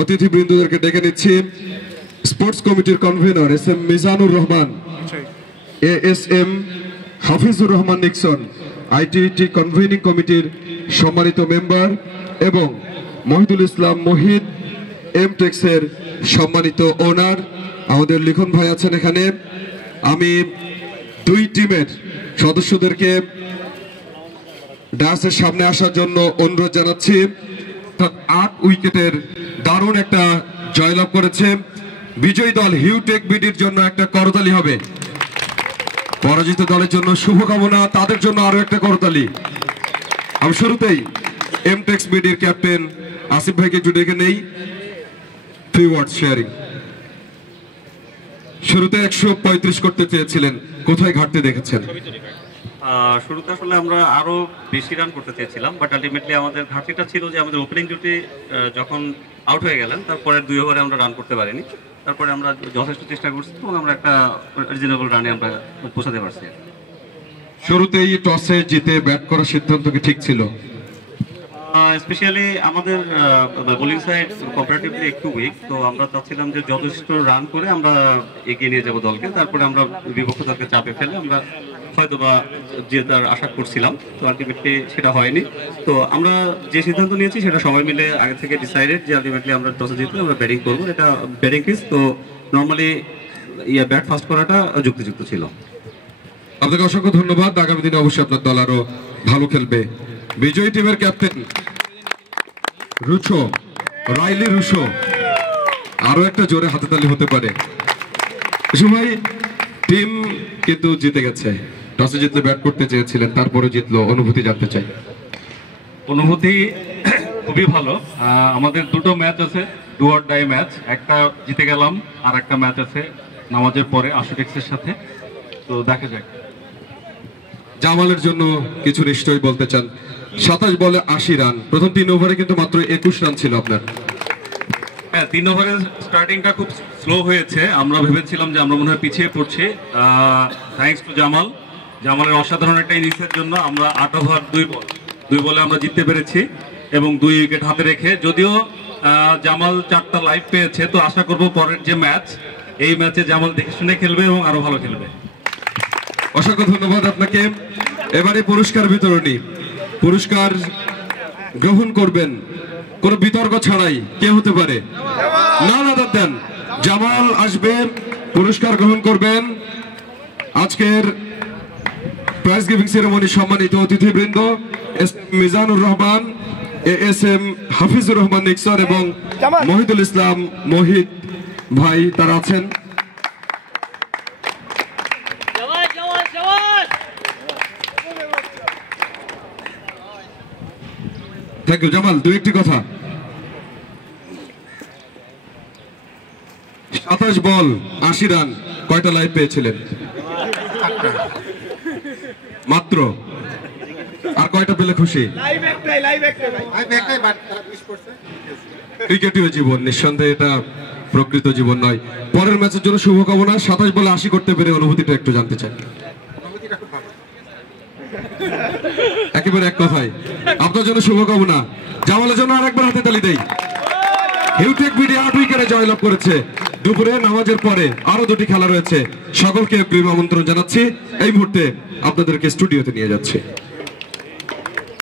অতিথিবৃন্দদেরকে ডেকে নিচ্ছি। স্পোর্টস কমিটির convener S M Mizanur Rahman, ASM Hafizur Rahman Nixon, ITT convening কমিটির সম্মানিত মেম্বার এবং মহিদুল ইসলাম মহিদ এমটেক্সের সম্মানিত ওনার আমাদের লিখন ভাই আছেন এখানে। আমি দুই টিমের সদস্যদেরকে ডায়াসের সামনে আসার জন্য অনুরোধ জানাচ্ছি। 8 উইকেটের দারুণ একটা জয়লাভ করেছে বিজয়ী দল হিউটেক বিডির জন্য একটা করতালি হবে। পরাজিত দলের জন্য শুভকামনা, তাদের জন্য আরো একটা করতালি। আমি শুরুতেই এমটেক্স বিডির ক্যাপ্টেন আসিফ ভাইকে একটু ডেকে নেই। Free word sharing. শুরুতে 135 করতে চেয়েছিলেন, কোথায় ঘাটতি দেখেছেন? শুরুতে আসলে আমরা আরো বেশি রান করতে চেয়েছিলাম, বাট আলটিমেটলি আমাদের ঘাটতিটা ছিল যে আমাদের ওপেনিং জুটি যখন আউট হয়ে গেলেন তারপরে 2 ওভারে আমরা রান করতে পারিনি। তারপরে আমরা যথেষ্ট চেষ্টা করছি এবং আমরা একটা রিজনেবল রানে আমরা পৌঁছাতে পারছি। শুরুতেই টসে জিতে ব্যাট করার সিদ্ধান্ত কি ঠিক ছিল? স্পেশালি আমাদের বোলিং সাইড কম্পারেটিভলি একটু উইক, তো আমরা চাচ্ছিলাম যে যথেষ্ট রান করে আমরা এগিয়ে নিয়ে যাবো দলকে, তারপরে আমরা বিপক্ষ দলকে চাপে ফেলে আমরা হয়তোবা জেতার আশা করছিলাম। তো আলটিমেটলি সেটা হয়নি। তো আমরা যে সিদ্ধান্ত নিয়েছি সেটা সবাই মিলে আগে থেকে ডিসাইডেড যে আলটিমেটলি আমরা টসে জিতলে আমরা ব্যাটিং করবো, এটা ব্যাটিং পিচ। তো নর্মালি ব্যাট ফার্স্ট করাটা যুক্তিযুক্ত ছিল। আপনাকে অসংখ্য ধন্যবাদ। আগামী দিনে অবশ্যই আপনার দল আরো ভালো খেলবে। বিজয়ী টিমের ক্যাপ্টেন রুশো, রাইলি রুশো, আরো একটা জোরে হাততালি হতে পারে। ভাই, টিম কিন্তু জিতে গেছে, টসে জিতলে ব্যাট করতে চেয়েছিলেন, তারপরে জিতলো, অনুভূতি জানতে চাই। অনুভূতি খুবই ভালো। আমাদের দুটো ম্যাচ আছে, ডু অর ডাই ম্যাচ। একটা জিতে গেলাম, আর একটা ম্যাচ আছে নামাজের পরে আশুটেক্সের সাথে। তো দেখা যাক। জামালের জন্য কিছু নিশ্চয়ই বলতে চান। 27 বলে 80 রান, প্রথম 3 ওভারে কিন্তু মাত্র 21 রান ছিল আপনার। হ্যাঁ, 3 ওভারের স্টার্টিংটা খুব স্লো হয়েছে। আমরা ভেবেছিলাম যে আমরা মনে হয় পিছিয়ে পড়ছি। থ্যাঙ্কস টু জামালের অসাধারণ একটা ইনিংসের জন্য আমরা 8 ওভার 2 বলে আমরা জিততে পেরেছি এবং 2 উইকেট হাতে রেখে। যদিও জামাল 4টা লাইভ পেয়েছে, তো আশা করব পরের যে ম্যাচ, এই ম্যাচে জামাল দেখে শুনে খেলবে এবং আরো ভালো খেলবে। অসংখ্য ধন্যবাদ আপনাকে। এবারে পুরস্কার বিতরণী। পুরস্কার গ্রহণ করবেন কোন বিতর্ক ছাড়াই। কে হতে পারে? না দেন, জামাল আসবেন, পুরস্কার গ্রহণ করবেন। আজকের প্রাইজ গিভিং সেরেমনি সম্মানিত অতিথিবৃন্দ S Mizanur Rahman, ASM Hafizur Rahman Nixon এবং মহিদুল ইসলাম মহিদ ভাই, তারা আছেন। Thank you. জামাল, 2-1টি কথা। 27 বল 80 রান, কয়টা লাইভ পেয়েছিলেন? মাত্র। আর কয়টা পেলে খুশি? ক্রিকেটীয় জীবন, নিঃসন্দেহে এটা প্রকৃত জীবন নয়। পরের ম্যাচের জন্য শুভকামনা। 27 বলে 80 করতে পেরে অনুভূতিটা একটু জানতে চাই। একেবারে এক কথায় আপনার জন্য শুভকামনা। জামালের জন্য আরেকবার হাতে তালি দেই। হিউটেক বিডি 8 উইকেটে জয়লাভ করেছে। দুপুরে নামাজের পরে আরো 2টি খেলা রয়েছে। সকলকে প্রেম আমন্ত্রণ জানাচ্ছি। এই মুহূর্তে আপনাদেরকে স্টুডিওতে নিয়ে যাচ্ছি।